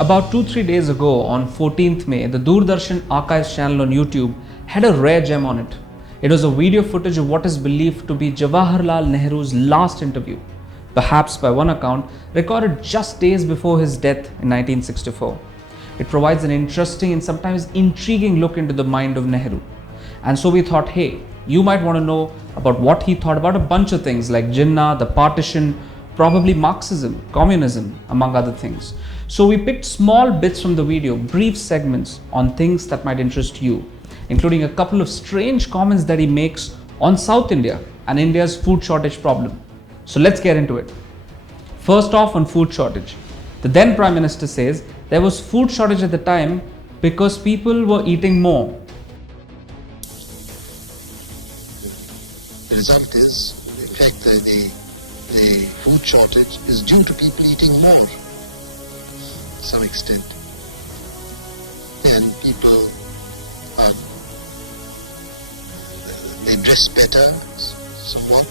About 2-3 days ago, on 14th May, the Doordarshan Archives channel on YouTube had a rare gem on it. It was a video footage of what is believed to be Jawaharlal Nehru's last interview, perhaps by one account, recorded just days before his death in 1964. It provides an interesting and sometimes intriguing look into the mind of Nehru. And so we thought, hey, you might want to know about what he thought about a bunch of things like Jinnah, the partition, probably Marxism, communism, among other things. So we picked small bits from the video, brief segments on things that might interest you, including a couple of strange comments that he makes on South India and India's food shortage problem. So let's get into it. First off, on food shortage. The then Prime Minister says there was food shortage at the time because people were eating more. The result is, in fact, that the food shortage is due to people eating more, to some extent. And people they dress better, somewhat.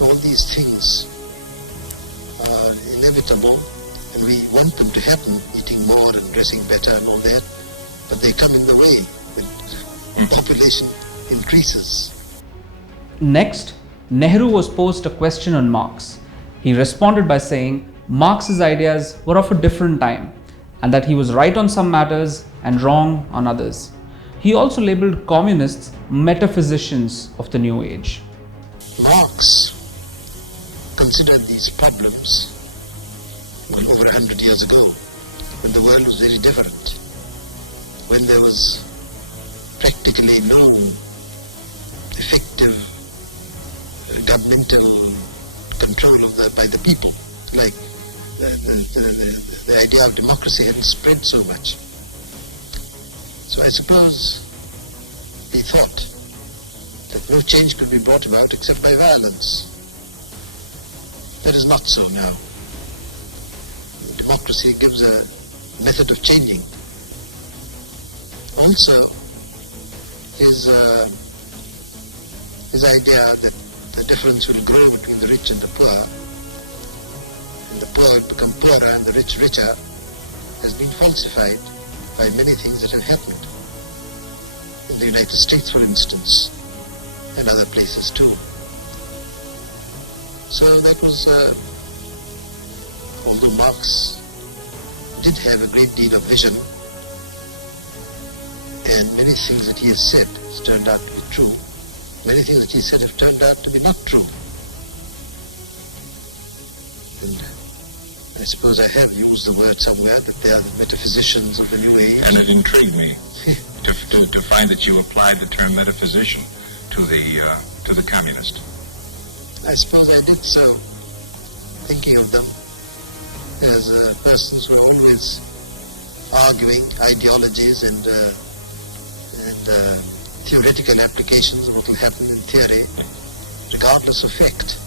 All these things are inevitable, and we want them to happen, eating more and dressing better and all that, but they come in the way when population increases. Next, Nehru was posed a question on Marx. He responded by saying Marx's ideas were of a different time and that he was right on some matters and wrong on others. He also labeled communists metaphysicians of the new age. Marx considered these problems over 100 years ago, when the world was very different, when there was practically no effective governmental control by the people, like the idea of democracy hadn't spread so much. So I suppose he thought that no change could be brought about except by violence. That is not so now. Democracy gives a method of changing. Also, his idea that the difference will grow between the rich and the poor, and the poor become poorer and the rich richer, has been falsified by many things that have happened. In the United States, for instance, and other places too. So that was, although Marx did have a great deal of vision, and many things that he has said has turned out to be true. Many things that he said have turned out to be not true. And I suppose I have used the word somewhere that they are the metaphysicians of the new age. And it intrigued me to find that you applied the term metaphysician to the communist. I suppose I did so, thinking of them as persons who are always arguing ideologies and theoretical applications of what will happen in theory, regardless of fact.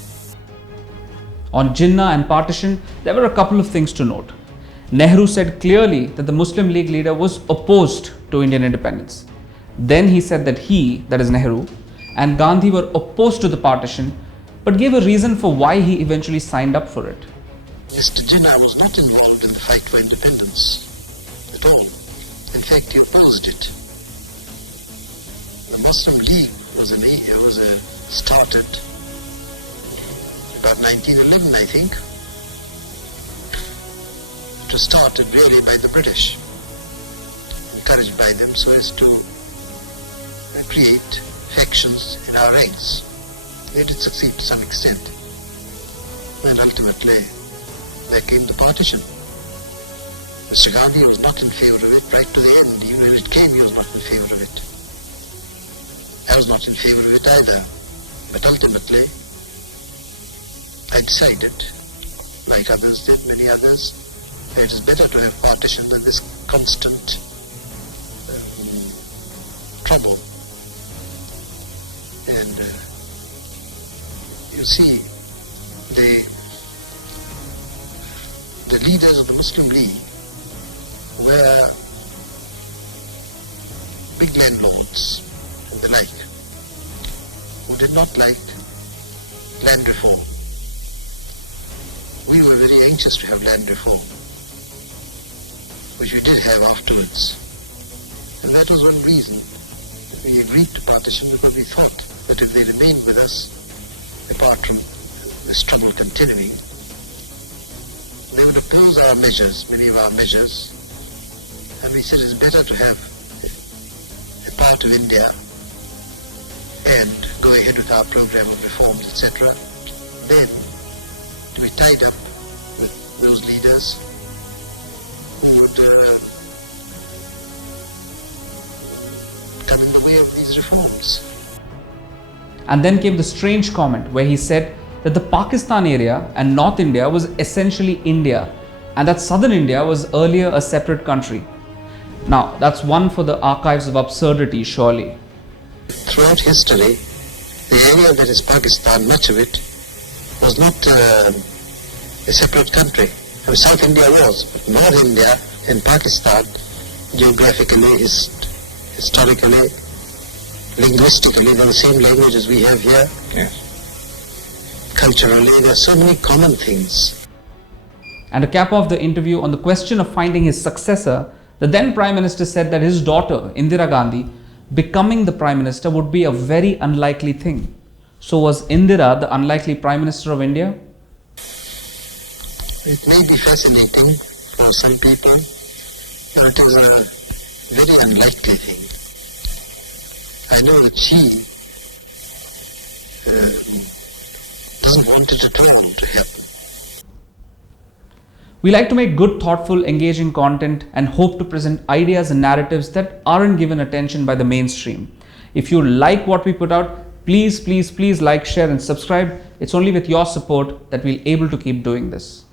On Jinnah and partition, there were a couple of things to note. Nehru said clearly that the Muslim League leader was opposed to Indian independence. Then he said that he, that is Nehru, and Gandhi were opposed to the partition, but gave a reason for why he eventually signed up for it. Mr. Jinnah was not involved in the fight for independence at all. In fact, he opposed it. The Muslim League was started about 1911, I think. It was started really by the British, encouraged by them so as to create factions in our ranks. They did succeed to some extent. And ultimately, there came the partition. Mr. Gandhi was not in favor of it right to the end. Even when it came, he was not in favor of it. I was not in favor of it either. But ultimately, I decided, like others did, many others, that it is better to have partition than this constant trouble. And you see, the leaders of the Muslim League were big landlords and the like, who did not like land reform. We were very anxious to have land reform. which we did have afterwards. And that was one reason we agreed to partition, because we thought that if they remained with us, apart from the struggle continuing, they would oppose our measures, many of our measures, and we said it's better to have a part of India and go ahead with our program of reforms, etc., than to be tied up with those leaders who would come in the way of these reforms. And then came the strange comment where he said that the Pakistan area and North India was essentially India, and that Southern India was earlier a separate country. Now, that's one for the archives of absurdity, surely. Throughout history, the area that is Pakistan, much of it, was not a separate country. I mean, South India was, but North India and Pakistan, geographically, historically, linguistically, they're the same language as we have here. Yes. Culturally, there are so many common things. And to cap off the interview, on the question of finding his successor, the then Prime Minister said that his daughter, Indira Gandhi, becoming the Prime Minister would be a very unlikely thing. So was Indira the unlikely Prime Minister of India? It may be fascinating for some people, but it is a very unlikely thing. I know that she doesn't want it at all to happen. We like to make good, thoughtful, engaging content and hope to present ideas and narratives that aren't given attention by the mainstream. If you like what we put out, please like, share and subscribe. It's only with your support that we'll able to keep doing this.